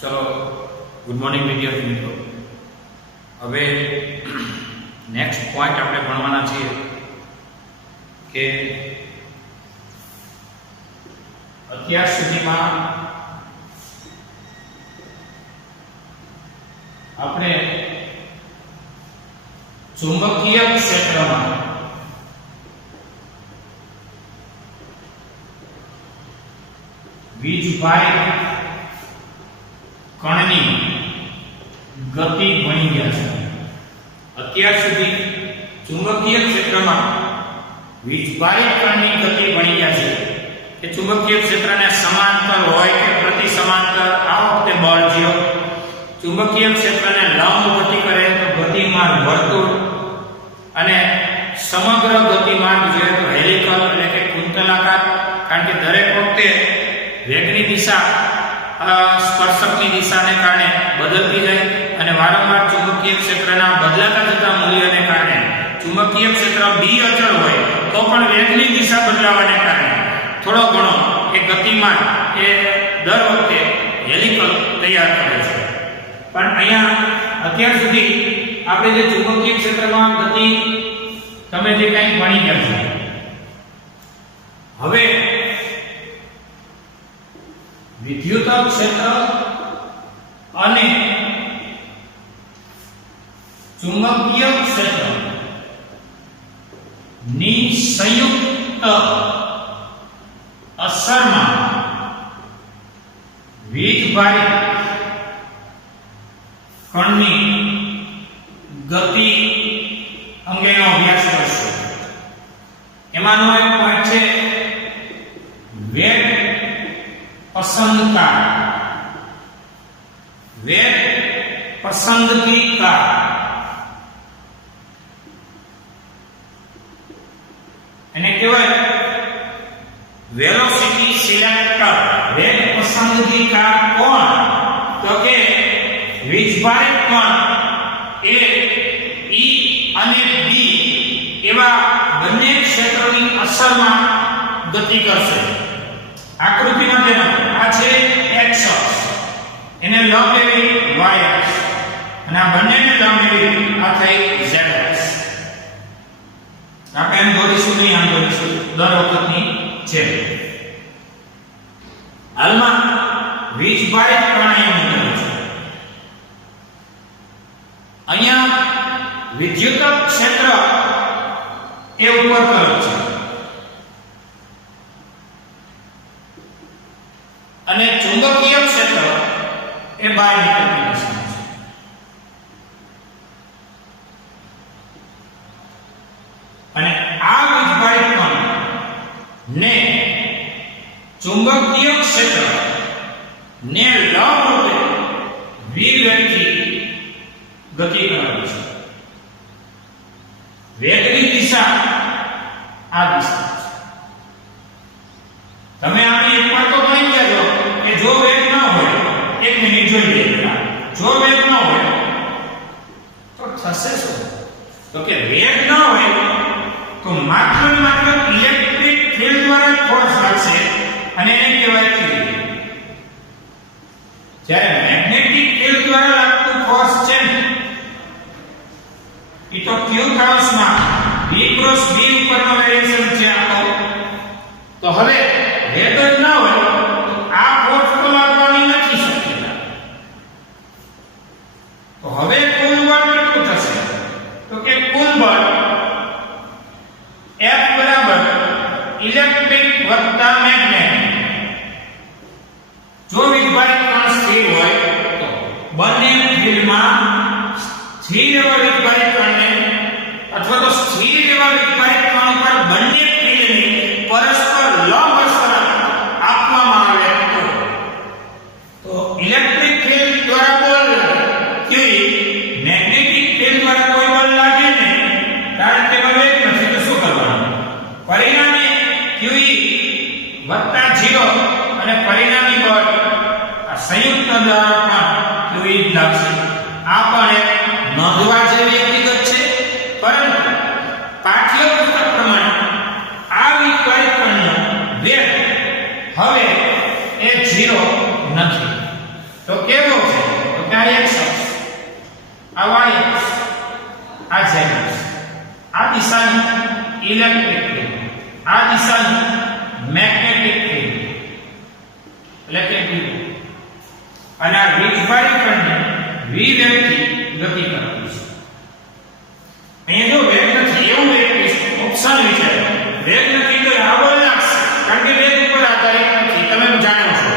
ચલો good morning વિદ્યાર્થી મિત્રો. હવે નેક્સ્ટ પોઈન્ટ આપણે ભણવાના છીએ કે અત્યાર સુધીમાં આપણે ચુંબકીય ક્ષેત્રમાં વીજભારિત કણની ગતિ ભણી ગયા છે. અત્યાર સુધી ચુંબકીય ક્ષેત્રમાં વીજભારિત કણની ગતિ ભણી ગયા છે કે ચુંબકીય ક્ષેત્રને સમાંતર હોય કે પ્રતિ સમાંતર આ વખતે બળ જીરો, ચુંબકીય ક્ષેત્રને લંબ ગતિ કરે તો ગતિમાર્ગ વર્તુળ, અને સમગ્ર ગતિમાર્ગ જે તો હેલિકલ એટલે કે કુંતલાકાર, કારણ કે દરેક વખતે વેગની દિશા સ્પર્શકની દિશાને કારણે બદલતી જાય અને વારંવાર ચુંબકીય ક્ષેત્રના બદલાતા જતા મૂલ્યને કારણે ચુંબકીય ક્ષેત્ર બી અચળ હોય તો પણ વેગની દિશા બદલાવાને કારણે થોડો ઘણો એ ગતિમાન એ દર વખતે હેલિકલ તૈયાર કરે છે. પણ અહીંયા અત્યાર સુધી આપણે જે ચુંબકીય ક્ષેત્રમાં ગતિ તમે જે કંઈ ભણી ગયા છો, હવે વિદ્યુત ક્ષેત્ર અને ચુંબકીય ક્ષેત્ર ની સંયુક્ત અસરમાં વીજભારિત કણની ગતિ અંગેનો અભ્યાસ કરશું. એમાંનો એક પોઈન્ટ છે વેગ પસંદકાર. વેગ પસંદગીકાર એને કહેવાય વેલોસિટી સિલેક્ટર. વેગ પસંદગીકાર કોણ? તો કે વીજભારિત કણ એ ઈ અને બી એવા બંને ક્ષેત્રોની અસરમાં ગતિ કરશે. આકૃતિમાં તેનો આ છે x અક્ષ, એને લંબ એવી y અક્ષ, અને આ બંનેને લંબ એવી આ થઈ z અક્ષ. આપણે એમ દોરીશું નહીં, આમ દોરીશું દર વખતની છે. હાલમાં વીજભારિત કણ અહીંયા છે. અહીંયા વિદ્યુત ક્ષેત્ર એ ઉપર તરફ છે અને ચુંબકીય ક્ષેત્ર એ બહાર નીકળતી દિશામાં છે. અને આ વીજભારિત કણ ને ચુંબકીય ક્ષેત્ર ને લંબ રૂપે વેગથી ગતિ કરાવે છે. વેગની દિશા આ દિશા છે. તમે આની એક વાર તો કહી દેજો કે જો વેગ ન હોય, એક મિનિટ જોઈ લે, જો વેગ ન હોય તો થશે શું? તો કે વેગ ન હોય તો માત્ર ને માત્ર ઇલેક્ટ્રિક ફીલ્ડ દ્વારા ફોર્સ લાગશે અને એને કહેવાય ફીલ્ડ. જ્યારે મેગ્નેટિક ફીલ્ડ દ્વારા લાગતું ફોર્સ છે એ તો q ક્રોસમાં b ક્રોસ b ઉપરનો વેરિએશન છે આખો. તો હવે વેગ જ ન હોય તો આ ફોર્સ તો લાગવાની નથી શક્યતા. તો હવે કુલ બળ કેટલું થશે? તો કે કુલ બળ F બરાબર ઇલેક્ટ્રિક વત્તા મેગ્નેટિક. જો વીજભારિત કણ સ્થિર હોય તો બંને ફીલ્ડમાં સ્થિર એવા વીજભારિત કણને અથવા તો સ્થિર એવા વીજભારિત કણ પર બંને ફીલ્ડની પરસ્પર લંબ અસર આપવામાં આવે તો ઇલેક્ટ્રિક ફીલ્ડ દ્વારા બળ કે મેગ્નેટિક ફીલ્ડ દ્વારા કોઈ બળ લાગે ને, કારણ કે વેગ નથી તો શું કરવાનું? પરિણામે QE વત્તા 0 અને પરિણામી બળ આ સંયુક્ત દ્વારા પણ QE લાગશે. આ પણ એક નોંધવા જેવી હકીકત છે. પરંતુ પાઠ્યપુસ્તક પ્રમાણે આ વીજભારિત કણનો વેગ હવે એ 0 નથી. તો કેવો છે? તો કે આ x અક્ષ, આ y અક્ષ, આ z અક્ષ. આ દિશાની ઇલેક્ટ્રિક ફિલ્ડ, આ દિશાની મેગ્નેટિક ફિલ્ડ એટલે કે B. અને આ વીજભારી કણને v વેગથી ગતિ કરવી છે. અહીંયા જો વેગ નથી એવું વેગ ઓપ્શન વિચારો. વેગ નથી તો આ બળ લાગશે, કારણ કે વેગ ઉપર આધારિત નથી, તમે જાણો છો.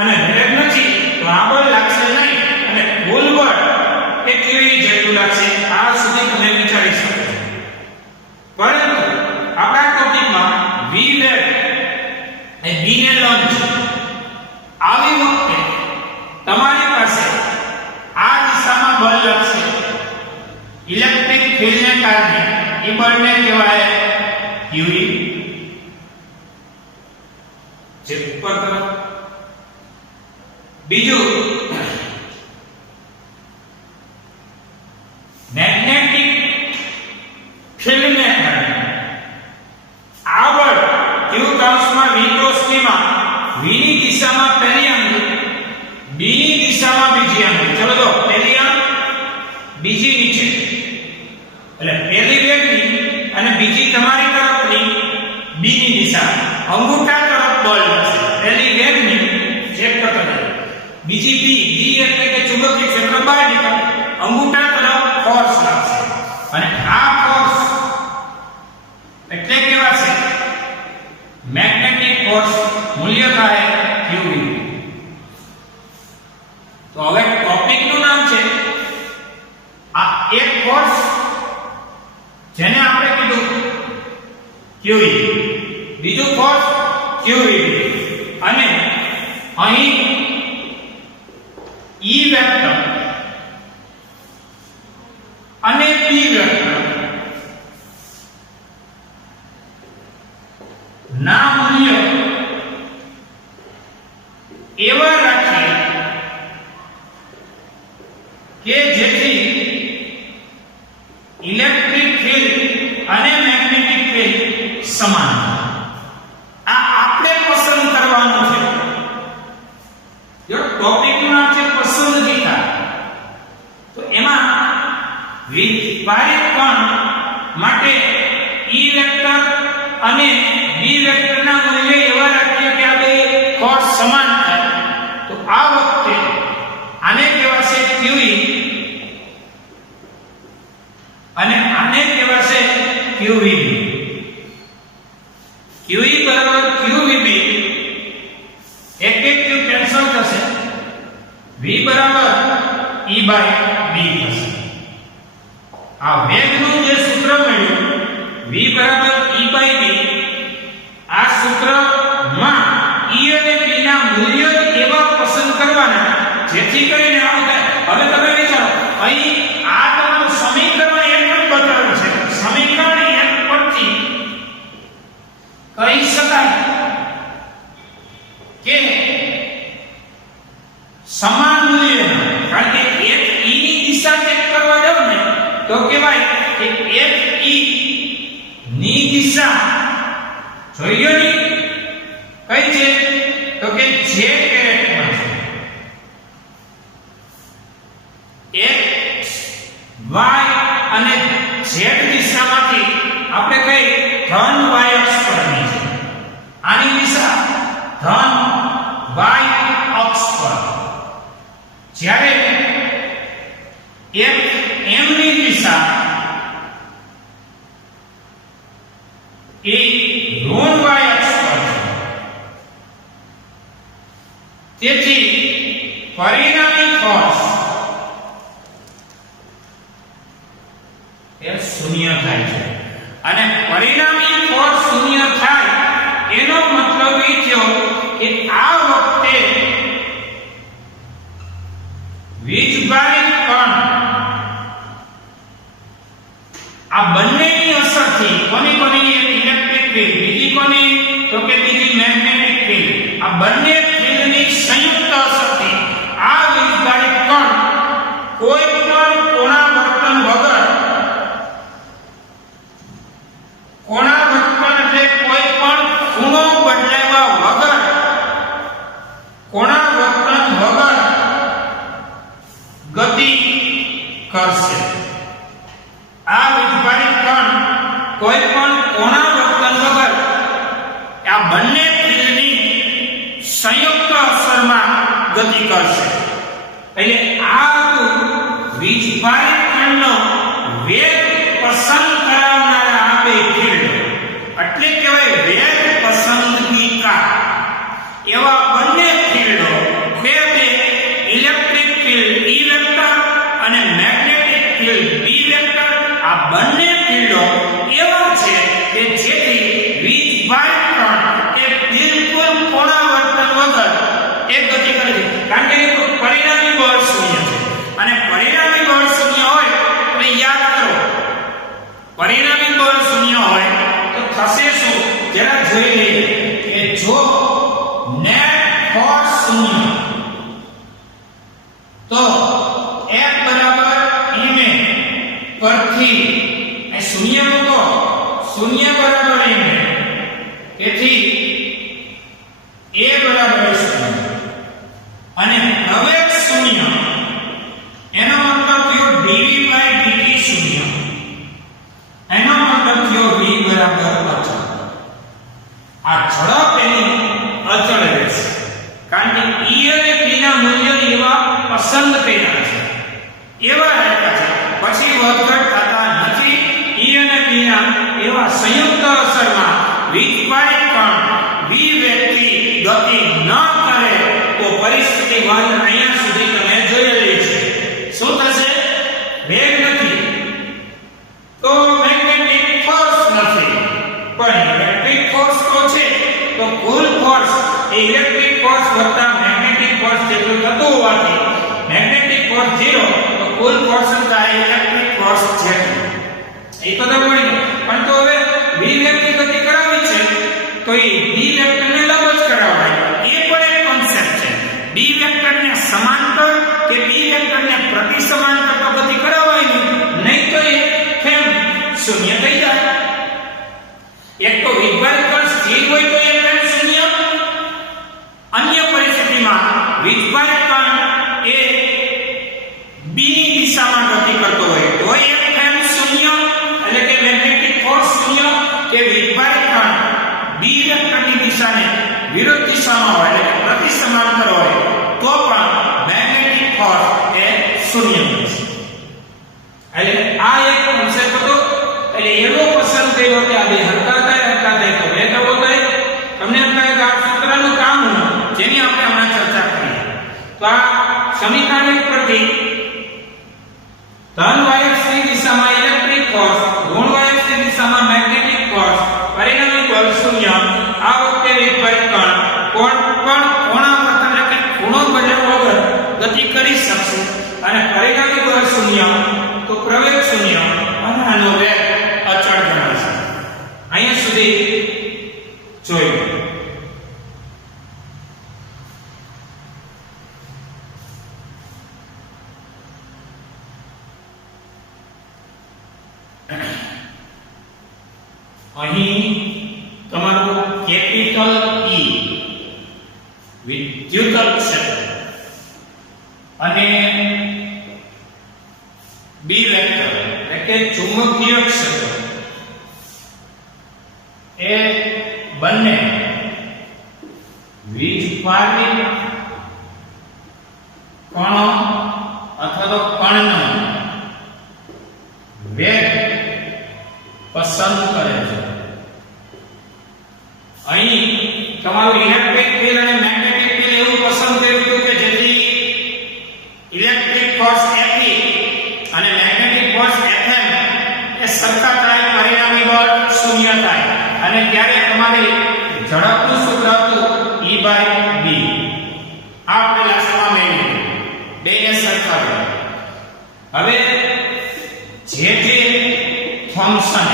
અને વેગ નથી તો આ બળ લાગશે નહીં, અને કુલ બળ એ કેવી જેટલું લાગશે આ સુધી તમે વિચારી શકો છો. પરંતુ આપણા ટોપિકમાં v વેગ એ b ને લંબ છે. આવી વખતે તમારી પાસે આ દિશામાં બળ લાગશે ઇલેક્ટ્રિક ફિલ્ડને કારણે. એ બળને કહેવાય QE, જે ઉપર તરફ. બીજું મેગ્નેટિક ફિલ્ડને કારણે આ બળ q કૌંસમાં v ક્રોસ t માં v ની દિશામાં પહેલી આંગળી, b ની દિશામાં બીજી આંગળી. ચલો જો પહેલી આંગળી બીજી નીચે, એટલે પહેલી વેગની અને બીજી તમારી તરફની b ની દિશા અંગૂઠા તરફ બળ લાગશે. પહેલી વેગની ચેક કરતો જાય, બીજી b એટલે કે ચુંબકીય ક્ષેત્ર બહાર નીકળે, અંગૂઠા તરફ ફોર્સ લાગશે. અને આ ફોર્સ એટલે કેવા છે? Magnetic force. મૂલ્ય થાય QE. તો હવે ટોપિક નું નામ છે આ એક ફોર્સ જેને આપણે કીધું QE, બીજું ફોર્સ QE, અને અહીં E વેક્ટર અને P વેક્ટર ના મૂલ્ય એવા રાખીએ કે જેથી ઇલેક્ટ્રિક ફિલ્ડ અને મેગ્નેટિક ફિલ્ડ સમાન. આ આપણે પસંદ કરવાનું છે. જો ટોપિક નું નામ છે પસંદગીતા, તો એમાં વિભારિત કણ માટે E વેક્ટર અને B વેક્ટરના મૂલ્ય એવા રાખીએ કે આ બે ફોર્સ સમાન થાય. તો આ વખતે આને કહેવાશે QE અને આને કહેવાશે QVB. QE બરાબર QVB, એક એક q કેન્સલ થશે, V બરાબર E બાય B થશે. આ વેગનું જે સૂત્ર મળ્યું V બરાબર E બાય B, આ સૂત્રમાં E અને B ના મૂલ્ય એવા પસંદ કરવાના જેથી કરીને આવું થાય. હવે તમે વિચારો, અહીં આ તમારું સમીકરણ 1 જ બતાવ્યું છે. સમીકરણ 1 પરથી કહી શકાય કે સમાન મૂલ્યના, કારણ કે એક E ની દિશા ચેક કરવા જાવ ને તો કહેવાય કે એક E ની દિશા જોઈએ ને કઈ છે? તો કે z કેરેક્ટરમાં છે. x y અને z દિશામાંથી આપણે કઈ ધન y અક્ષ પરની છે. આની દિશા ધન y અક્ષ પર. જ્યારે એક m ની દિશા એ ઋણ y અક્ષ પર છે. તેથી પરિણામી ફોર્સ એ શૂન્ય થાય છે. અને પરિણામી ફોર્સ શૂન્ય થાય એનો મતલબ એ થયો કે આ વખતે વીજભારિત કણ આ બંનેની અસરથી કોની ઇલેક્ટ્રિક ફિલ્ડ, બીજી કોની? તો કે બીજી મેગ્નેટિક ફિલ્ડ. આ બંને ફિલ્ડની સંયુક્ત અસરથી આ વીજભારિત કણ કોઈ પણ કોણાવર્તન વગર, કોણાવર્તન એટલે કોઈ પણ ખૂણો બદલાવ્યા વગર, કોણાવર્તન વગર કરશે. આ વીજભારિત કણ કોઈ પણ કોણાવર્તન વગર આ બંને ફિલ્ડની સંયુક્ત અસરમાં ગતિ કરશે. એટલે આ વીજભારિત કણનો વેગ પસંદ કરાવનારા આ બે ફિલ્ડ એટલે કહેવાય વેગ પસંદગીકાર. એવા બંને ફિલ્ડો બે ઇલેક્ટ્રિક ફિલ્ડ E વેક્ટર અને મેગ્નેટિક ફિલ્ડ B વેક્ટર આ બંને ફિલ્ડો એવા છે કે જેથી વીજભારિત કણ એ બિલકુલ કોણાવર્તન વગર એક ગતિ કરે છે. કારણ કે એનું પરિણામી બળ શૂન્ય છે અને પરિણામી બળ શૂન્ય હોય તો યાદ કરો પરિણામી બળ શૂન્ય હોય તો થશે શું જરા જોઈ લઈએ કે જો નેટ ફોર્સ શૂન્ય તો F બરાબર ma પરથી એ શૂન્ય મૂકો શૂન્ય બરાબર ma તેથી a બરાબર શૂન્ય અને પ્રવેગ શૂન્ય એનો મતલબ થયો dv/dt શૂન્ય એનો મતલબ થયો v બરાબર અચળ. આ ઝડપ એની અચળ રહેશે કારણ કે E અને P ના મૂલ્ય એવા પસંદ કર્યા છે એવા રાખ્યા છે પછી વધઘટ થતા નથી. E અને P ના એવા સંયુક્ત અસરમાં વીજભારિત કણ v વેગથી ગતિ ન કરે તો પરિસ્થિતિ 1 અહીંયા સુધી તમે જોયેલી છે. શું થશે? વેગ નથી તો મેગ્નેટિક ફોર્સ નથી પણ ઇલેક્ટ્રિક ફોર્સ તો છે તો કુલ ફોર્સ એ ઇલેક્ટ્રિક ફોર્સ વત્તા મેગ્નેટિક ફોર્સ જેટલું થતું હોવાથી મેગ્નેટિક ફોર્સ 0 તો કુલ ફોર્સ થાય ઇલેક્ટ્રિક ફોર્સ જેટલું. એ તો મળી પણ તો હવે B વેક્ટર ગતિ કરાવી છે તો એ B વેક્ટરને લંબ જ કરાવાય. એ પણ એક કોન્સેપ્ટ છે. B વેક્ટરને સમાંતર કે B વેક્ટરને પ્રતિ સમાંતર તો ગતિ કરાવાય નહીં તો એ કેમ શૂન્ય થઈ જાય. એક તો વીજભારિત કણ સ્થિર હોય તો એ કેમ શૂન્ય. અન્ય પરિસ્થિતિમાં વીજભારિત કણ એ B ની દિશામાં ગતિ કરતો હોય તો એ કેમ શૂન્ય એટલે કે મેગ્નેટિક ફોર્સ શૂન્ય કે વીજભારિત કણ B વેક્ટરની દિશાને વિરુદ્ધ દિશામાં હોય એટલે પ્રતિ સમાંતર હોય તો પણ મેગ્નેટિક ફોર્સ એ શૂન્ય બનશે. એટલે આ એક કોન્સેપ્ટ હતો. એટલે એવો પસંદ કર્યો કે આ બે હરકત થાય તો બે થવો થાય. તમને એમ કહે કે આ સૂત્રનું કામ જેની આપણે હમણાં ચર્ચા કરી તો આ સમીકરણ પરથી ધન વાયસની દિશામાં ઇલેક્ટ્રિક ફોર્સ ઋણ વાયસની દિશામાં મેગ્નેટિક ફોર્સ પરિણામી બળ શૂન્ય. આ વખતે વીજભારિત કણ કોણાવર્તન એટલે ખૂણો બદલ્યા વગર ગતિ કરી શકશે અને પરિણામી બળ શૂન્ય તો પ્રવેગ શૂન્ય અને આનો વેગ અચળ ગણાશે. અહીંયા સુધી જોયું. અહીં તમારું કેપિટલ E વિદ્યુત ક્ષેત્ર અને B વેક્ટર એટલે કે ચુંબકીય ક્ષેત્ર એ બંને વીજભારિત કણો અથવા તો કણનો વેગ પસંદ કરે છે. અહીં તમારું ઇલેક્ટ્રિક ફિલ્ડ અને મેગ્નેટિક ફિલ્ડ એવું પસંદ કર્યું હતું કે જેથી ઇલેક્ટ્રિક ફોર્સ Fe અને મેગ્નેટિક ફોર્સ Fm એ સરખા થાય પરિણામી બળ શૂન્ય થાય અને ત્યારે તમારી ઝડપનું સૂત્ર હતું E/b. આ આપણે લાસ્ટમાં મેળવ્યું બેને સરખાવ્યું. હવે જે ફંક્શન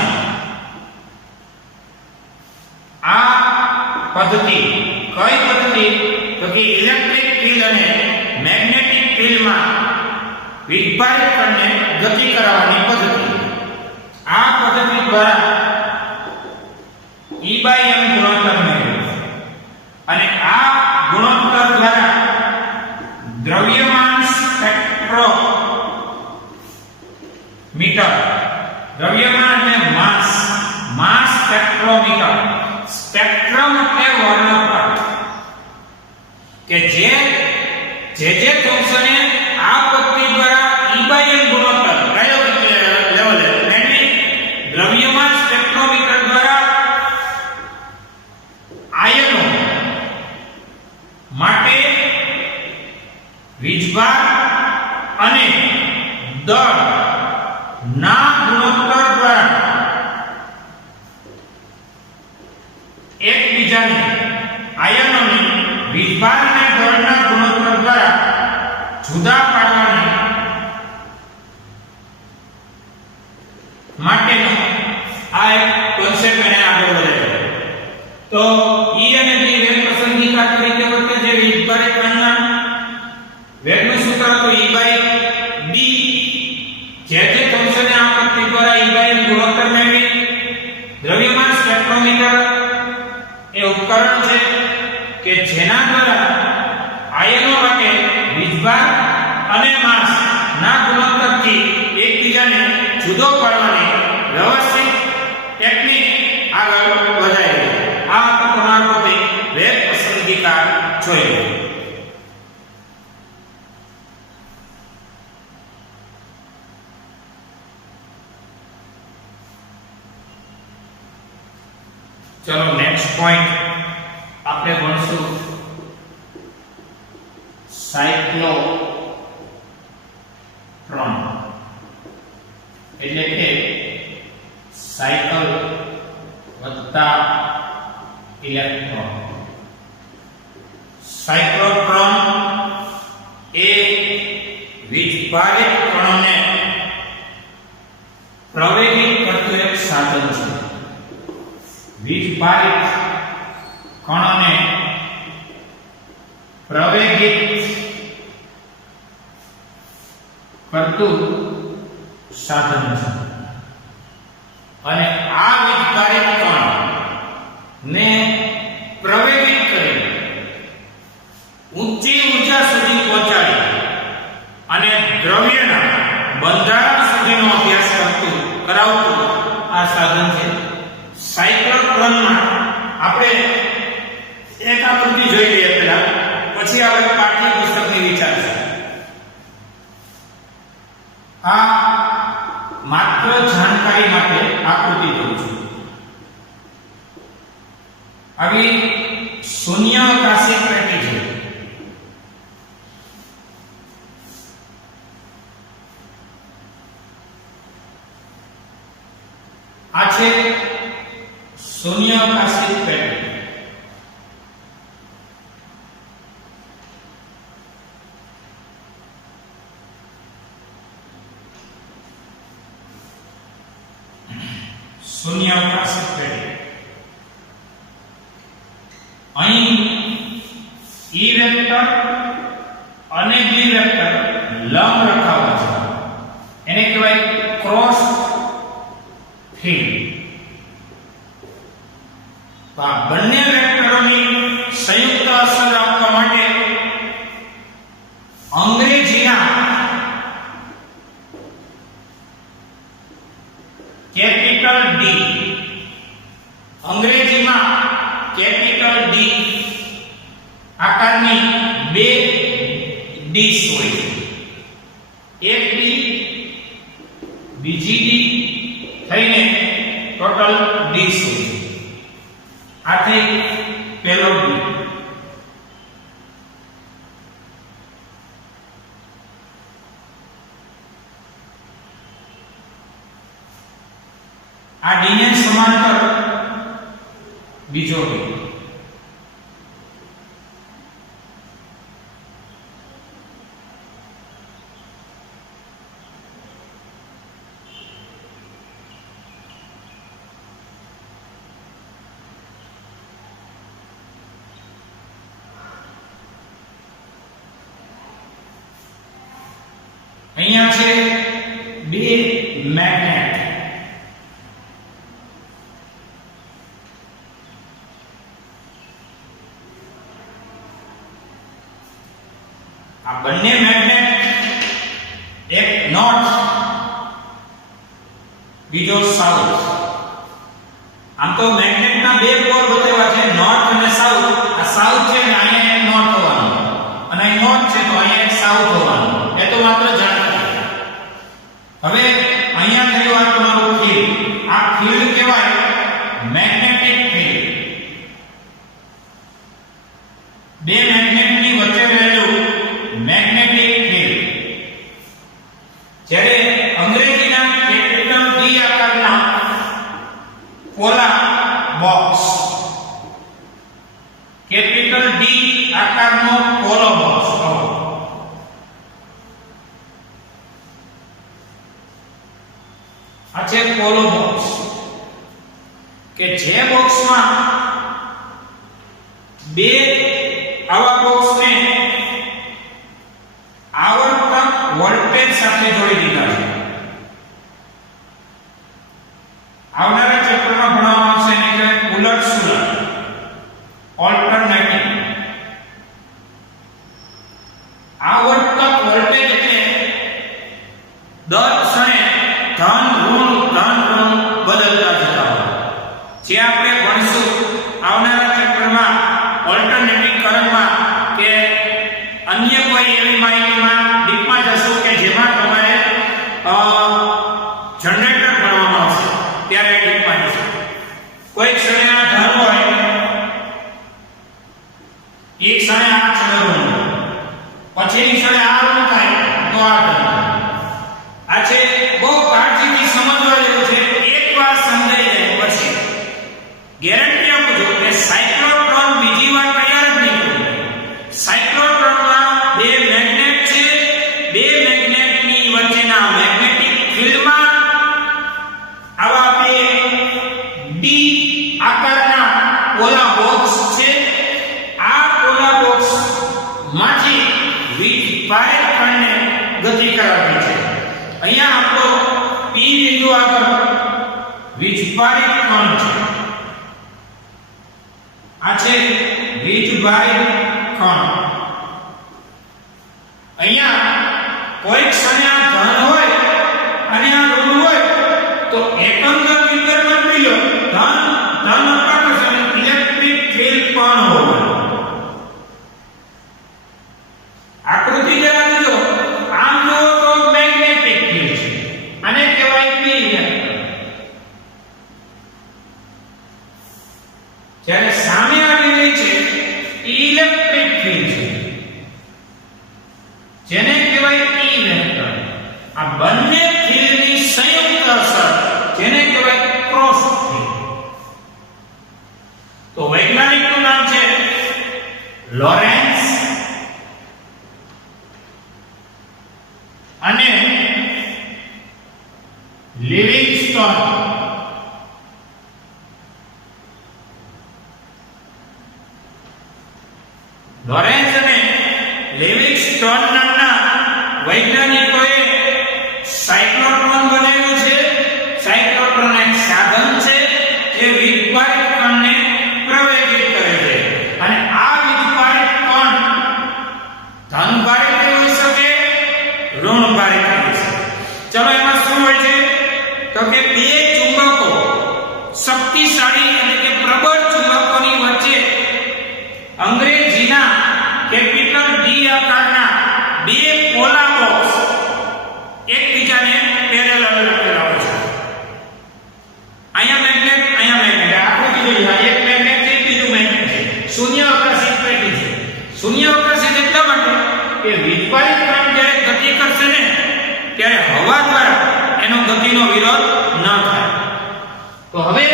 આ પદ્ધતિ કઈ પદ્ધતિ તો કે ઇલેક્ટ્રિક ફિલ્ડ અને મેગ્નેટિક ફિલ્ડમાં વીજભારિત કણને ગતિ કરાવવાની પદ્ધતિ. આ પદ્ધતિ દ્વારા E/m ગુણોત્તર મેળવ્યો અને આ ગુણોત્તર દ્વારા દ્રવ્યમાન સ્પેક્ટ્રો જે થોમ્સને આ પદ્ધતિ દ્વારા E/M ગુણોત્તર પ્રાયોગિક લેવલે મેળવી દ્રવ્યમાન સ્પેક્ટ્રોમીટર દ્વારા આયનો માટે વીજભાર અને દળ ના ગુણોત્તર દ્વારા એકબીજાને આયનોની વીજભાર અને દળના ગુણોત્તર દ્વારા જુદા પાડવાની માટેનો આ એક કોન્સેપ્ટ એને આગળ વધાર્યો. તો E અને B વેગ પસંદગીકાર તરીકે વર્તે છે વીજભાર કણના વેગનું સૂત્ર તો E/B. જે થોમ્સને આ પદ્ધતિ દ્વારા E/M ગુણોત્તર મેળવી દ્રવ્યમાન સ્પેક્ટ્રોમીટર એ ઉપકરણ છે કે જેના દ્વારા આયનો માટે વીજભાર અને માસ ના ગુણોત્તરથી એકબીજાને જુદો પાડવાની વ્યવસ્થિત ટેકનિક આગળ વધારી. આ તો તમારો ટોપિક વેગ પસંદગીકાર જોયો. ચલો નેક્સ્ટ પોઈન્ટ આપણે ભણશું સાયક્લોટ્રોન એટલે કે સાયકલ વત્તા ઇલેક્ટ્રોન. સાયક્લોટ્રોન એ વીજભારિત કણોને પ્રવેગિત કરતું એક સાધન છે. વીજભારિત કણોને પ્રવેગિત કરતું સાધન છે અને આ વીજભારિત કણ ને પ્રવેગિત કરી ઊંચી ઊર્જા સુધી પહોંચાડી અને દ્રવ્યના બંધારણ સુધીનો અભ્યાસ કરાવતું આ સાધન છે. સાયક્લોટ્રોનમાં આપણે એક આકૃતિ જોઈ લઈએ પહેલા, પછી આપણે પાઠ્યપુસ્તકની વિચારશું. આ માત્ર જાણકારી માટે આકૃતિ દઉં છું. આવી શૂન્યાવકાશી પેટી છે. આ છે શૂન્યાવકાશી પેટી. શૂન્યાવકાશી પેટી અહીં E વેક્ટર અને B વેક્ટર લંબ રખાવા છે. એને કહેવાય ક્રોસ ફીલ્ડ. તો આ બંને વેક્ટરોની સંયુક્ત અસર આપવા માટે અંગ્રેજીના કેપિટલ ડી, અંગ્રેજીમાં કેપિટલ ડી આકારની બે ડીશ હોય છે. એક ડી બીજી ડી થઈને ટોટલ ડીશ હોય છે. આ થઈ પહેલો ડી. આ ડી ને સમાંતર બીજો ડી. અહીંયા છે બે મેગ્નેટ. આ બંને મેગ્નેટ, એક નોર્થ બીજો સાઉથ. આમ તો મેગ્નેટના બે પોલ બતાવ્યા છે, નોર્થ અને સાઉથ. આ સાઉથ છે ને અહીંયા નોર્થ હોવાનો અને અહીં નોર્થ છે તો અહીંયા ડી આકારનો પોલો બોક્સ આ છે પોલો બોક્સ કે જે બોક્સમાં બે આવા બોક્સને આવર્તક વોલ્ટેજ સાથે જોડી દીધા છે. આવનારા ચેપ્ટરમાં ભણવામાં આવશે એને કહેવાય ઉલટ સુલટ ઓલ્ટરનેટિંગ. આવર્તક વોલ્ટેજ એટલે દર ક્ષણે ધન ઋણ બદલતા જતા હોય. જે આપણે ભણીશું આવનારા ચેપ્ટરમાં ઓલ્ટરનેટિંગ કરંટમાં કે અન્ય કોઈ એવી માહિતીમાં ડીપમાં જશું કે જેમાં તમારે જનરેટર ભણવામાં આવશે ત્યારે ડીપમાં જશું. કોઈ ક્ષણે આ ધન હોય એક ક્ષણે આ ઋણ પછીની ક્ષણે આ ઋણ થાય તો આ ધન. આ છે બહુ કાળજીથી સમજવા જેવું છે. એકવાર સમજાઈ જાય પછી ગેરંટી આપું છું કે સાયક્લોટ્રોન બીજી વાર તૈયાર જ નહીં કરે. સાયક્લોટ્રોનમાં બે મેગ્નેટ છે. બે મેગ્નેટની વચ્ચેના મેગ્નેટિક ફિલ્ડમાં આવા બે ડી આકારના પોલા બોક્સ છે. આ પોલા બોક્સ માંથી વીજ ભારે કણને ગતિ કરાવી છે. અહીંયા આપણો પી બિંદુ આગળ વીજભારિત કણ છે. આ છે વીજભારિત કણ. અહીંયા કોઈ ક્ષણે આ ધન હોય અને આ ઋણ હોય તો એકંદર મીટરમાં મિલો ધન પ્રકાશ અને ઇલેક્ટ્રિક ફીલ્ડ પણ હોય. આકૃતિ જરા જોજો. આમ જો તો મેગ્નેટિક ફીલ્ડ છે આને કહેવાય પી વેક્ટર. જ્યારે સામે આવી રહી છે ઇલેક્ટ્રિક ફીલ્ડ છે જેને કહેવાય ઈ વેક્ટર. આ બંને ફીલ્ડની સંયુક્ત અસર જેને કહેવાય ક્રોસ ફીલ્ડ. તો વૈજ્ઞાનિકનું નામ છે લોરેન્સ અને લિવિંગસ્ટોન. લોરેન્સ અને લિવિંગસ્ટોન નામના વૈજ્ઞાનિકોએ સાયક્લોટ્રોન બનાવ્યું છે. સાયક્લોટ્રોન એક સાધન છે જે વીજભારિત કણને પ્રવેશિત કરે છે અને આ વીજભારિત કણ ધનભારિત હોઈ શકે ઋણભારિત હોઈ શકે. ચલો એમાં શું હોય છે તો કે બે ચુંબકો શક્તિશાળી એટલે કે પ્રબળ ચુંબકોની વચ્ચે અંગ્રેજીના કેપિટલ ડી આકારના બે પોલા બોક્સ એકબીજાને પેરેલલ રાખેલા હોય છે. અહીંયા મેગ્નેટ આકૃતિ જોઈએ. એક મેગ્નેટ છે બીજું મેગ્નેટ છે. શૂન્યાવકાશી પેટી છે. શૂન્યાવકાશી એટલા માટે કે વીજભારિત કણ જ્યારે ગતિ કરશે ને ત્યારે હવા દ્વારા એનો ગતિનો વિરોધ ન થાય. તો હવે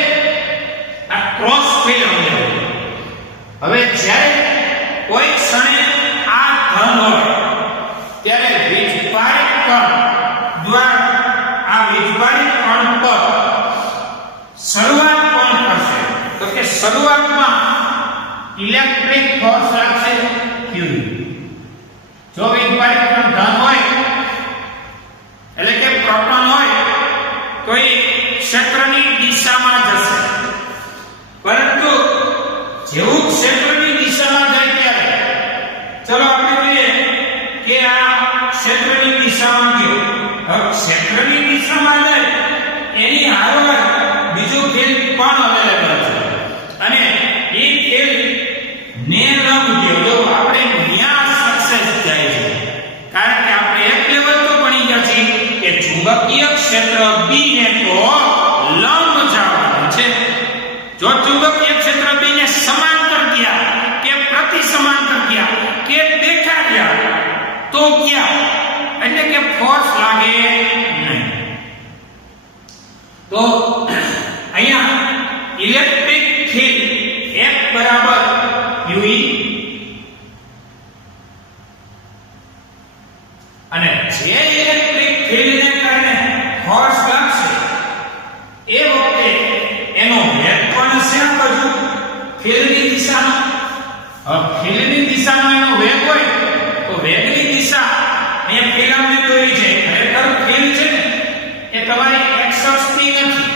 આ ક્રોસ ફીલ્ડ હવે જ્યારે કોઈ ક્ષણે આ ધન હોય ત્યારે વીજભારિત કણ દ્વારા આ વીજભારિત કણ પર શરૂઆત કોણ કરશે તો કે શરૂઆતમાં ઇલેક્ટ્રિક ફોર્સ લાગશે q. જો વીજભારિત કણ ધન હોય એટલે કે પ્રોટોન હોય તો એ ક્ષેત્રની દિશામાં જશે. પરંતુ જેવું ક્ષેત્રની દિશામાં જાય ત્યારે ચલો આપણે જોઈએ કે આ ક્ષેત્રની દિશામાં ગયો. હવે ક્ષેત્રની દિશામાં જાય એની હારોહાર બીજું ફીલ્ડ પણ અવેલેબલ છે અને એ ફીલ્ડ ને લંબ ગયો. જો આપણે ન્યા સક્સેસ જાય છે કારણ કે આપણે એક લેવલ તો ભણી ગયા છીએ કે ચુંબકીય ક્ષેત્ર B ને તો લંબ જવાનું છે. જો ચુંબકીય ક્ષેત્ર B ને સમાંતર ગયા કે પ્રતિ સમાંતર ગયા કે દેખા ગયા તો ક્યાં એટલે કે ફોર્સ લાગે નહીં. તો અહીંયા ઇલેક્ટ્રિક ફીલ્ડ F બરાબર UE બાજુ ફિલ્ડની દિશામાં. ફિલ્ડની દિશામાં એનો વેગ હોય તો વેગની દિશા અહીંયા ફિલ્મને દોરી છે. ખરેખર ફિલ્ડ છે ને એ તમારી x અક્ષની નથી,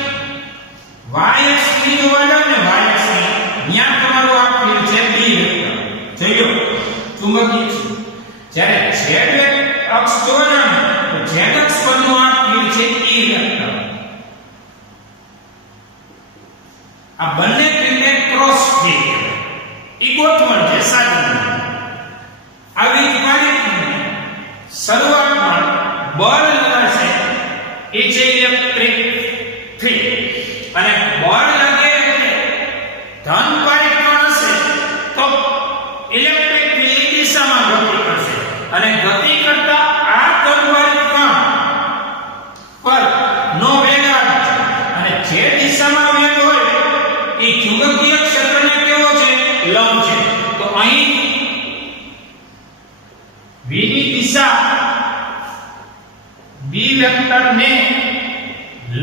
y અક્ષની જોવા જાવ ને, y અક્ષની ત્યાં તમારું આ ફિલ્ડ છે b વેક્ટર. જોયો ચુંબકીય છે. જ્યારે z અક્ષ જોવા જાવ ને તો z અક્ષ પરનું આ ફિલ્ડ છે e વેક્ટર. આ બંને ફિલ્ડને ક્રોસ ફિલ્ડ કહેવાય. ઈ ગોઠવણ છે સાચું. આવી તમારી શરૂઆતમાં બળ લગાડશે એ છે ઇલેક્ટ્રિક ફિલ્ડ, અને બળ લાગે એટલે ધન પરિક્રમણ હશે તો ઇલેક્ટ્રિક ફિલ્ડની દિશામાં ગતિ કરશે, અને ગતિ કરતા આ ધન પરિક્રમણ પર નો વેગ આવે છે, અને જે દિશામાં વેગ હોય એ ચુંબકીય ક્ષેત્રને કેવો છે? લંબ છે. તો અહીં v ની દિશા b વેક્ટરને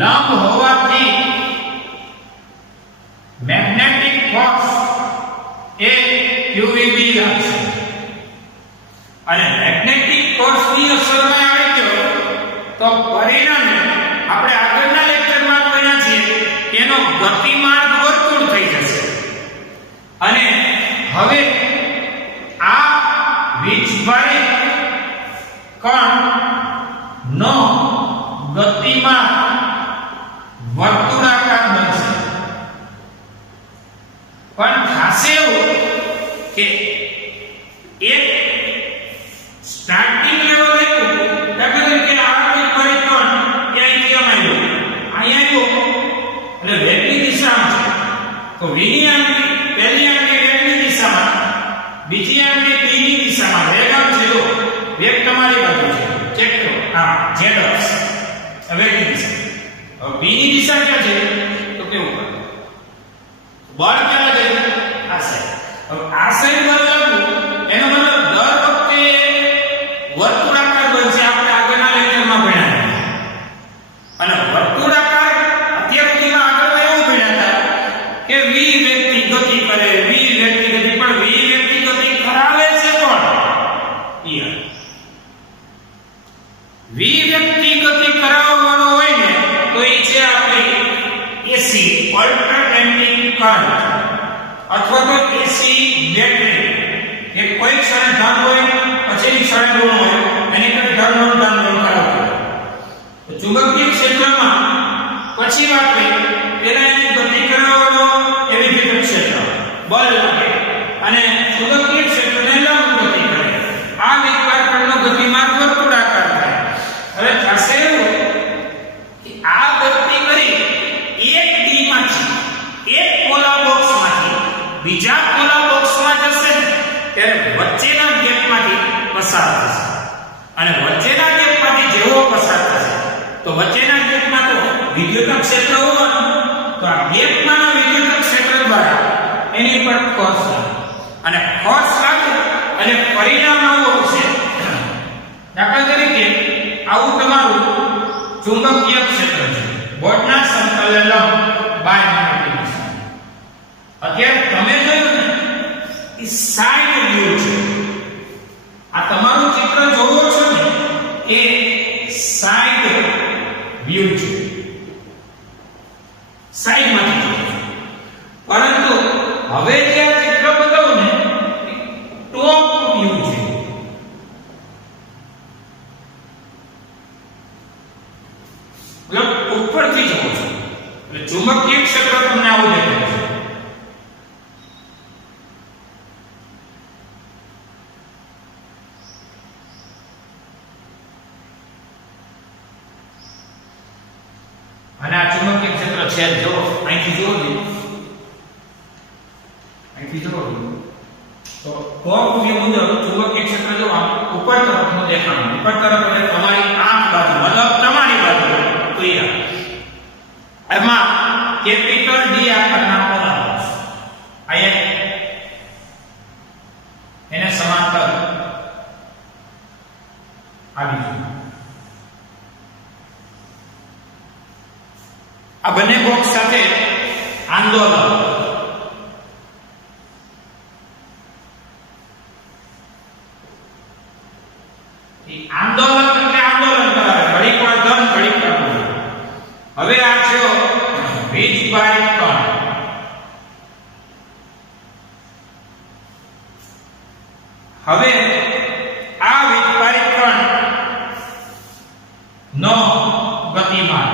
લંબ હોવાથી મેગ્નેટિક ફોર્સ એ qvb લાગશે, અને મેગ્નેટિક ફોર્સની અસરમાં આવી ગયો તો પરિણામે આપણે આગળના લેક્ચરમાં જોયા છીએ કે એનો ગતિમાર્ગ વર્તુળ થઈ જશે. અને હવે આ વીજભારિત કણ નો ગતિમાર્ગ વર્તુળાકાર બનશે. પણ ખાસે એવું કે એક સ્ટાર્ટિંગ લેવલ હતું, દાખલા તરીકે આ વીજભારિત કણ ક્યાંયથી આવ્યો, અહીંયા આવ્યો એટલે વેગની દિશામાં છે, તો v ની આંગળી પહેલી આંગળી વેગની દિશામાં, બીજી આંગળી b ની દિશામાં. વેગ આવશે જો વેગ તમારી બાજુ છે, ચેક કરો. હા, z અક્ષ વેગની દિશા. હવે b ની દિશા ક્યાં છે? તો કેવું કરે? બળ ક્યાં છે? આ સાઈડ. હવે આ સાઈડ બળ લાગવું એનો મતલબ દર વખતે વર્તુળાકાર બનશે. આપણે આગળના લેક્ચરમાં ભણ્યા અને વર્તુળાકાર અત્યાર સુધીમાં આગળ એવું ભણ્યા હતા કે v વેગથી ગતિ કરે, v વેગથી ગતિ, પણ v વેગથી ગતિ કરાવે છે કોણ? v વેગથી ગતિ કરાવવાનો હોય ને તો એ છે આપણી AC ઓલ્ટરનેટિંગ કરંટ અથવા તો AC બેટરી. એ કોઈ ક્ષણે ધન હોય પછી ક્ષણે ઋણ હોય, એની પર ધન કરાવતો. તો ચુંબકીય ક્ષેત્રમાં પછી વાત કરી પેલા એને ગતિ કરાવવાનો એ વિદ્યુત ક્ષેત્ર બળ લાગે અને ચુંબકીય ક્ષેત્રને લંબ ગતિ કરે. આ વિદ્યુતકણનો ગતિમાર્ગ વર્તુળાકાર થાય. હવે થશે એવું કે આ ગતિ કરી એક ડી માંથી, એક પોલા બોક્સમાંથી બીજા પોલા બોક્સમાં જશે ત્યારે વચ્ચેના ગેપમાંથી પસાર થશે, અને વચ્ચેના ગેપમાંથી જેવો પસાર થશે તો વચ્ચેના ગેપમાં તો વિદ્યુત ક્ષેત્ર હોવાનું, તો આ ગેપમાંના વિદ્યુત ક્ષેત્ર દ્વારા એની પર ફોર્સ લાગે, અને ફોર્સ લાગે અને પરિણામ આવું છે. દાખલા તરીકે આવું તમારું ચુંબકીય ક્ષેત્ર છે, બોર્ડના સમતલે લંબ બાયમેગ્નેટિક દિશા. અત્યારે તમે જોયું ને એ સાઇડ વ્યૂ છે. આ તમારું ચિત્ર જોવો છો ને એ સાઇડ વ્યૂ છે, સાઇડમાંથી જોવો છો. પરંતુ હવે જે આ ચિત્ર બતાવું ને ટોપ વ્યૂ છે. મતલબ ઉપરથી જોવો છો એટલે ચુંબકીય ક્ષેત્ર તમને આવું દેખાય છે. અને આ ચુંબકીય ક્ષેત્ર છે જો અહીંથી જોવો ને, અહીંથી જોવો તો ટોપ વ્યૂ મુજબ ચુંબકીય ક્ષેત્ર જો ઉપર તરફનું દેખાણ, ઉપર તરફ એટલે તમારી આંખ બાજુ, મતલબ તમારી બાજુ. તો એમાં કેપિટલ ડી આકારના પોલા અહીંયા એને સમાંતર આવી છે. આ બંને બોક્સ સાથે આંદોલન એ આંદોલન એટલે આંદોલન કરાવે, ઘડીક વાર ધન ઘડીક વાર ઋણ. હવે આ છે વીજભારિત કણ. હવે આ વીજભારિત કણ નો ગતિમાન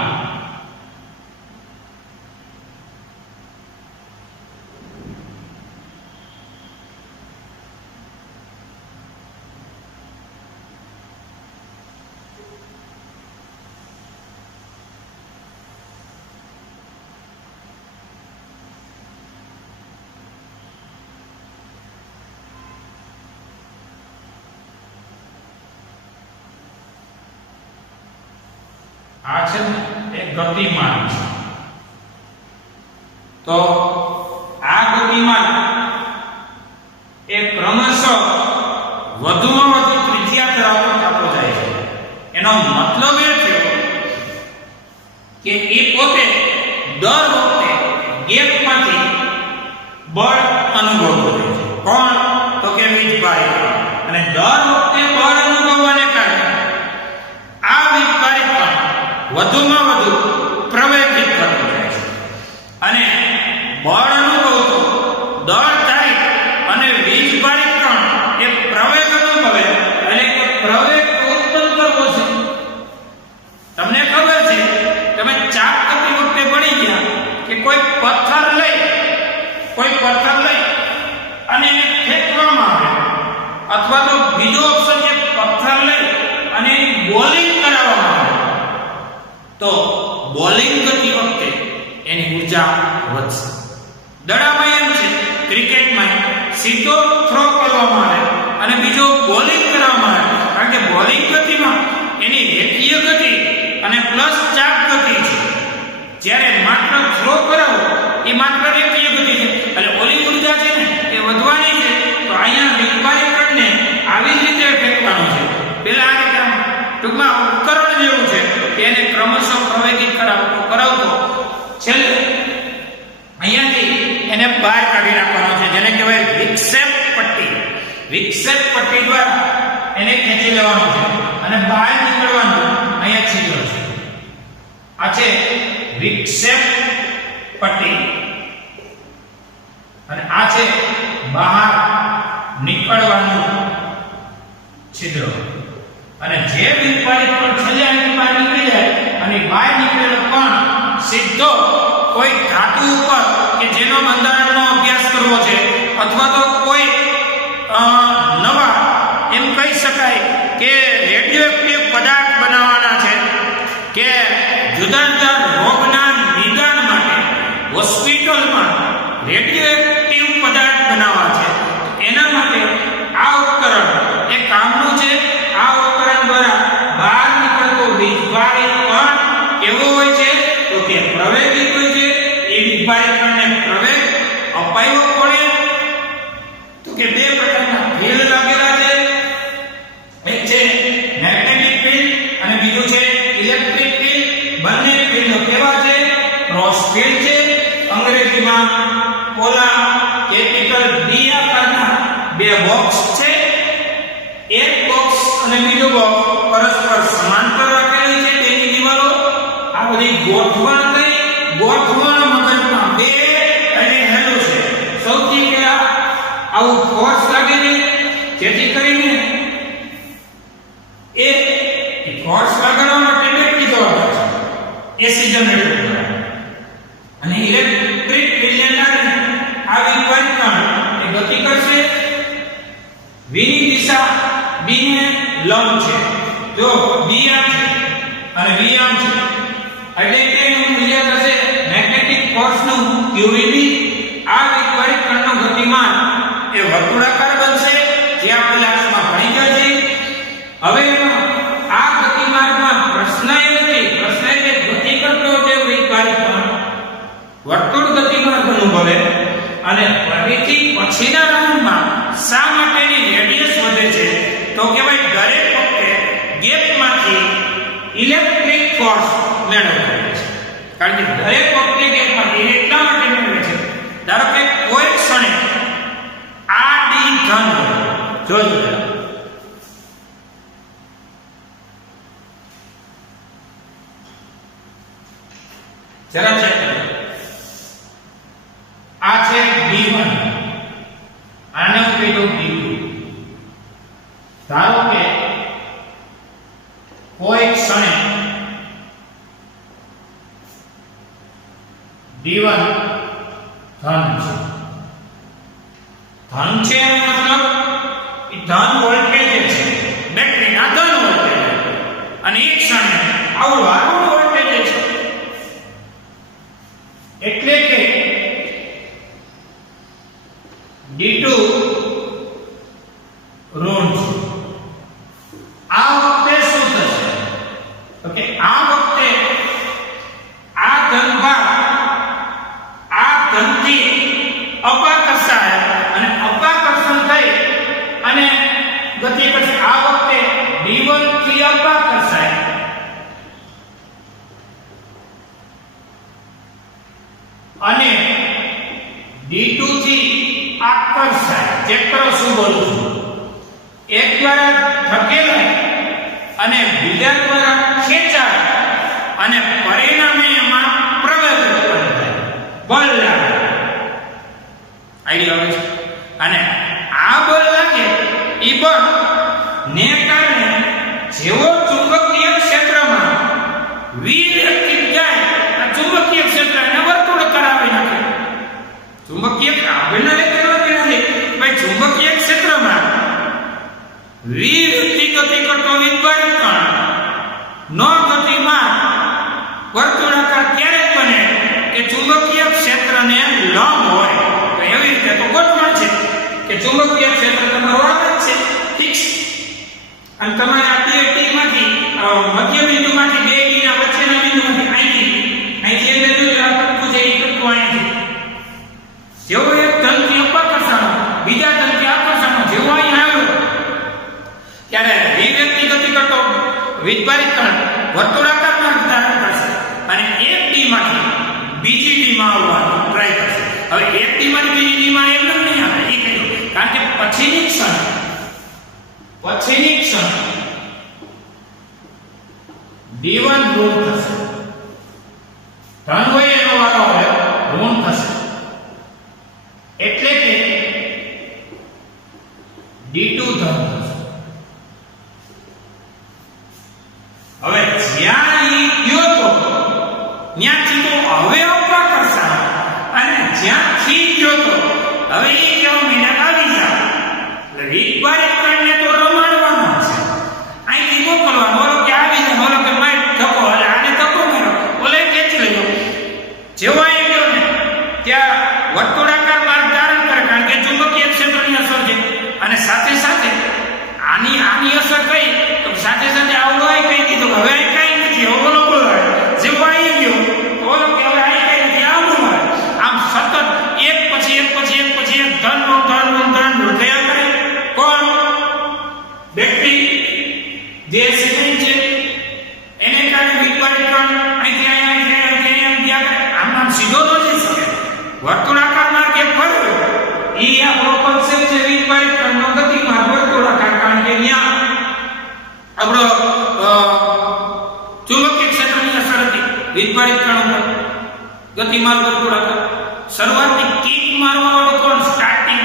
આ છે ને એ ગતિમાન છે. તો આ ગતિમાન એ ક્રમશઃ વધુમાં વધુ ત્રિજ્યા ધરાવતો થતો જાય છે. એનો મતલબ એ થયો કે એ પોતે દર વખતે ગેપમાંથી બળ અનુભવતો રહે છે. કોણ? તો કે વીજભારિત. અને દર વખતે બળ અનુભવવાને કારણે આ વીજભારિત વધુમાં વધુ પ્રવેગિત થતો જાય છે. અને બળ અનુભવતો દર થાય અને વીજભારિત કણ એ પ્રવેગ અનુભવે એટલે કે પ્રવેગ ઉત્પન્ન કરવો છે. તમને ખબર છે, તમે ચાક કરતી વખતે ભણી ગયા કે કોઈ પથ્થર લઈ અને એને ફેંકવામાં આવે, અથવા તો બીજો ઓપ્શન છે પથ્થર લઈ અને બોલિંગ કરાવવામાં આવે, તો બોલિંગ કરતી વખતે એની ઊર્જા વધશે. દડામાં એમ છે, ક્રિકેટમાં સીધો થ્રો કરવામાં આવે અને બીજો બોલિંગ કરવામાં આવે, કારણ કે બોલિંગ ગતિમાં એની રેખીય ગતિ અને પ્લસ ચાક ગતિ છે. જ્યારે માત્ર થ્રો કરાવો એ માત્ર રેખીય ગતિ છે, એટલે ઓલી ઊર્જા છે ને એ વધવાની છે. તો અહીંયા વીજભારિત કણને આવી જ રીતે ફેંકવાનું છે. પેલા આ રીતે ટૂંકમાં ઉપકરણ જેવું છે કે એને ક્રમશઃ પ્રવેગિત કરાવતો છેલ્લે અહીંયાથી એને બહાર કાઢી નાખવાનો છે, જેને કહેવાય વિક્ષેપ પટ્ટી. વિક્ષેપ પટ્ટી દ્વારા એને ખેંચી લેવાનો છે અને બહાર નીકળવાનું અહીંયા છિદ્ર છે. આ છે વિક્ષેપ પટ્ટી અને આ છે બહાર નીકળવાનું છિદ્ર. અને જે વીજભારિત કણ છેલ્લે આની બહાર નીકળી જાય અને બહાર નીકળેલો કણ સીધો કોઈ ધાતુ ઉપર કે જેનો બંધારણનો અભ્યાસ કરવો છે, અથવા તો કોઈ નવા એમ કહી શકાય કે રેડિયોએક્ટિવ પદાર્થ બનાવવાના છે, કે જુદા જુદા રોગના નિદાન માટે હોસ્પિટલમાં રેડિયોએક્ટિવ પદાર્થ બનાવવા છે, એના માટે આ ઉપકરણ એ કામનું છે. આ ઉપકરણ દ્વારા બહાર નીકળતો વીજભારિત કણ કેવો હોય છે? તો કે પ્રવેગિત હોય છે. એ વીજભારિત કણને પ્રવેગ અપાયો પડે તો કે બે પ્રકારના ફીલ્ડ લાગેલા છે. એક છે મેગ્નેટિક ફીલ્ડ અને બીજું છે ઇલેક્ટ્રિક ફીલ્ડ. બંને ફીલ્ડ કેવા છે? ક્રોસ ફીલ્ડ છે. અંગ્રેજીમાં પોલા કેપિટલ ડી આકારના બે બોક્સ છે. એક બોક્સ અને બીજો બોક્સ પરસ્પર સમાંતર રાખેલી છે તેની દિવાલો. આ બધી ગોઠવણ મગજમાં બે અને હેલું છે. સૌથી પહેલા આવું ફોર્સ લાગે છે, જેથી કરીને એ ફોર્સ લાગવા માટે બેટરી જવાબદાર છે, એસી જનરેટર દ્વારા. અને ઇલેક્ટ્રિક ફીલ્ડને કારણે આ વીજભારિત કણ એ ગતિ કરશે. v ની દિશા b ને લંબ છે. જો b આમ છે અને v આમ છે, એટલે કે એનું મૂલ્ય થશે મેગ્નેટિક ફોર્સનું qvb. આ વીજભારિત કણનો ગતિમાન એ વર્તુળાકાર બનશે, જે આપણે ક્લાસમાં ભણી ગયા છે. હવે આ ગતિમાર્ગમાં પ્રશ્ન એ નથી, પ્રશ્ન એ ગતિ કરતો જે વીજભારિત કણ વર્તુળ ગતિમાર્ગ અનુભવે અને ફરીથી પછીના રાઉન્ડમાં શા માટેની રેડિયસ વધે છે? તો કે ભાઈ દરેક વખતે ગેપમાંથી ઇલેક્ટ્રિક ફોર્સ મેળવતો હોય છે. કારણ કે દરેક વખતે ગેપમાંથી એટલા માટે મેળવે છે, ધારો કે કોઈ ક્ષણે આ ડી ધન હોય, જોજો કહી દઉં D2. ધારો કે કોઈ ક્ષણે D1 ધન છે. ધન છે એનો મતલબ એ ધન વોલ્ટેજ છે, બેટરીના ધન વોલ્ટેજ, અને એક ક્ષણે આવું ઋણ વોલ્ટેજ છે. એટલે કે D2 ઋણ છે. આ વખતે શું થશે તો કે આ વખતે આ ધનભાર આ ધનથી અપાકર્ષાય અને અપાકર્ષણ થઈ અને ગતિ કરશે. આ વખતે D1 થી અપાકર્ષાય અને D2 થી આકર્ષાય. ચેક કરો શું બોલું છું. એક દ્વારા ધકેલાય અને બીજા દ્વારા ખેંચાય અને પરિણામે એમાં પ્રવેગ ઉત્પન્ન થાય, બળ લાગે. આઈડિયા આવે છે? અને આ બળ લાગે એ બળ ને કારણે જેવો ચુંબકીય ક્ષેત્રમાં વિરક્તિ જાય, આ ચુંબકીય ક્ષેત્ર એને વર્તુળ કરાવી નાખે. ચુંબકીય આગળના લેક્ચરમાં કહેવાય ભાઈ ચુંબકીય ક્ષેત્રમાં વિરક્તિ ગતિ કરતો વિદ્યુત કણ નો ગતિમાન વર્તુળાકાર ક્યારે બને કે ચુંબકીય ક્ષેત્રને લંબ હોય. તો એવી રીતે તો ગોઠવણ છે કે ચુંબકીય ક્ષેત્ર તમારું આ જ છે, ફિક્સ. અને તમારે આ બે ટી માંથી મધ્ય બિંદુમાંથી બે ટી ના વચ્ચેના બિંદુમાંથી અહીંથી બે બિંદુ આ ટપકું છે, એ ટપકું અહીંથી જેવો એક ધનથી અપાકર્ષણ બીજા ધનથી આકર્ષણ જેવો અહીં આવ્યો ત્યારે વિવ્યક્તિ ગતિ કરતો વિદ્યુત કણ વર્તુળાકાર માર્ગ ધારણ કરશે અને એક ડી માંથી બીજી ડી માં આવવાનો ટ્રાય કરશે. હવે એક ડી માંથી બીજી ડી માં એમ નહીં આવે, એ કહ્યું કારણ કે પછીની ક્ષણ D1 ઋણ થશે. ધન હોય એનો વારો હોય ઋણ થશે. એટલે કે D2 ધન થશે. હવે જ્યાં ઈ ગયો તો ત્યાંથી તો હવે અપાકર્ષણ અને જ્યાંથી ગયો તો હવે ઈ કેવો મિનટ આવી જાય. એટલે વિદ્યુત કણને તો રમાડવાનો છે, અહીંથી મોકલવાનો, ઓલો કે આવી જાય, ઓલો કે માર ધક્કો, એટલે આને ધક્કો માર્યો, ઓલે ખેંચી લેજો. જેવો અહીં ગયો ને ત્યાં વર્તુળાકાર માર્ગ ધારણ કરે કારણ કે ચુંબકીય ક્ષેત્રની અસર છે. અને સાથે સાથે આની અસર કઈ તો સાથે સાથે આવડો આવી કઈ કીધું હવે અહીં કઈ નથી, ઓલો બોલાવે જેવો અહીં ગયો ઓલો કે હવે અહીં કઈ નથી, આવડું મળે. આમ સતત એક પછી એક પછી એક પછી એક ધન થયા કરે. કોણ? બેટરી જે સિમેન્ટ છે એને કારણે વિદ્યુત કણ અહીંથી અહીંયા આમ સીધો ન જઈ શકે. વર્તુળાકાર માર્ગ એક ફરવો એ આપણો કોન્સેપ્ટ છે વિદ્યુત કણનો ગતિમાર્ગ વર્તુળાકાર, કારણ કે ત્યાં આપણો ચુંબકીય ક્ષેત્રની અસર હતી વિદ્યુત કણ ઉપર, ગતિમાર્ગ વર્તુળાકાર. શરૂઆતની કિક મારવા વાળો કોણ? સ્ટાર્ટિંગ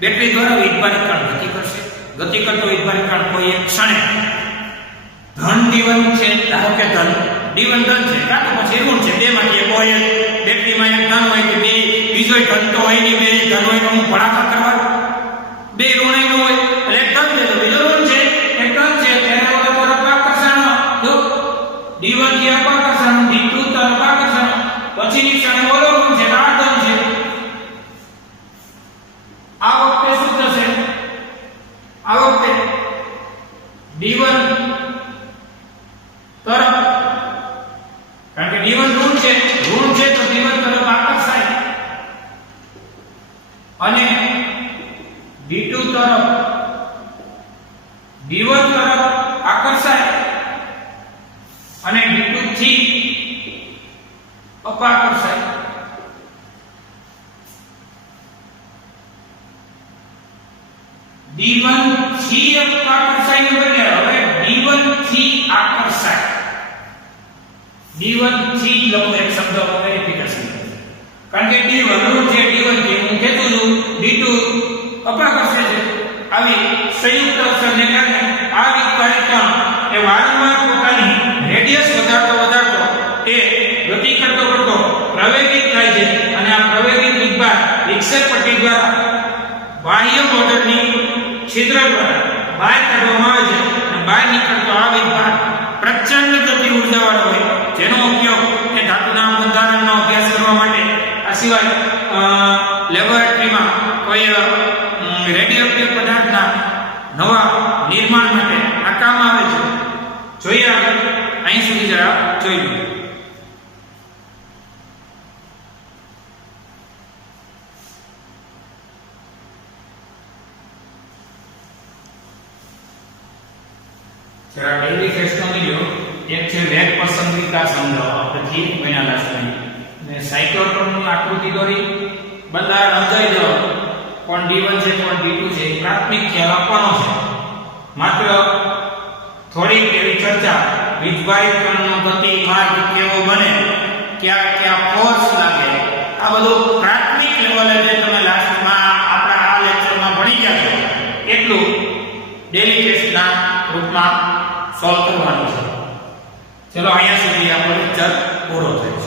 બેટરી દ્વારા વિદ્યુત કણ ગતિ કરશે. ગતિ કરતો વિદ્યુત કણ કોઈ એક ક્ષણે ધન D1 છે, ધારો કે ધન D1 ધન છે કાં તો પછી ઋણ છે, બેમાંથી એક હોય. બેટરીમાં એક ધન હોય કે બે બીજો ધન તો હોય નહીં, બે ધન હોય તો હું ભડાકા કરવા, બે ઋણ નો હોય એટલે એક ધન છે તો બીજો ઋણ છે, એક ધન છે ત્યારે ઓલો તરફ આકર્ષણ જો D1 થી અપાકર્ષણ, D2 તરફ આકર્ષણ, પછીની ક્ષણે ઓલો ઋણ છે આ ધન છે. આ વખતે શું થશે? આ વખતે D1 તરફ, કારણ કે D1 ઋણ છે તો D1 તરફ આકર્ષાય અને D2 તરફ આકર્ષાય અને D2 થી અપાકર્ષાય. D1 થી અપાકર્ષાય ને બદલે હવે D1 થી આકર્ષાય. D1 થી લખો એક શબ્દ વેરિફિકેશન, કારણ કે D1 ઋણ છે, D1 થી હું કહેતું સંયુક્ત અસરને કારણે આ વીજભારિત કણ એ વારંવાર પોતાની રેડિયસ વધારતો એ ગતિ કરતો પ્રવેગિત થાય છે અને આ પ્રવેગિત વીજભાર વિક્ષેપ પટ્ટી દ્વારા બાહ્ય બોર્ડરની છિદ્ર દ્વારા બહાર કાઢવામાં આવે છે અને બહાર નીકળતો આ વીજભાર પ્રચંડ ગતિ ઉર્જાવાળો હોય, જેનો ઉપયોગ એ ધાતુના બંધારણનો અભ્યાસ કરવા માટે, આ સિવાય લેબોરેટરીમાં કોઈ રેડિયોએક્ટિવ પદાર્થના નવા નિર્માણ માટે આ કામ આવે છે. જોઈએ અહીં સુધી જરા જોઈએ. જરા ડેલી ટેસ્ટનો વિડિયો એક છે વેગ પસંદગીકા સંગ્રહ, આપણે થી મહિના લાસ્ટની ને સાયક્લોટ્રોનની આકૃતિ દોરી બધા સમજાઈ દો. કોણ D1 છે કોણ D2 છે પ્રાથમિક ખ્યાલ આપવાનો છે. માત્ર થોડીક એવી ચર્ચા, વીજભારિત કણનો ગતિ માર્ગ કેવો બને, ક્યાં ફોર્સ લાગે, આ બધું પ્રાથમિક લેવલે જે તમે લાસ્ટમાં આપણા આ લેક્ચરમાં ભણી ગયા છો એટલું ડેલી ટેસ્ટના રૂપમાં સોલ્વ કરવાનું છે. ચલો અહીંયા સુધી આપણો લેક્ચર પૂરો થાય છે.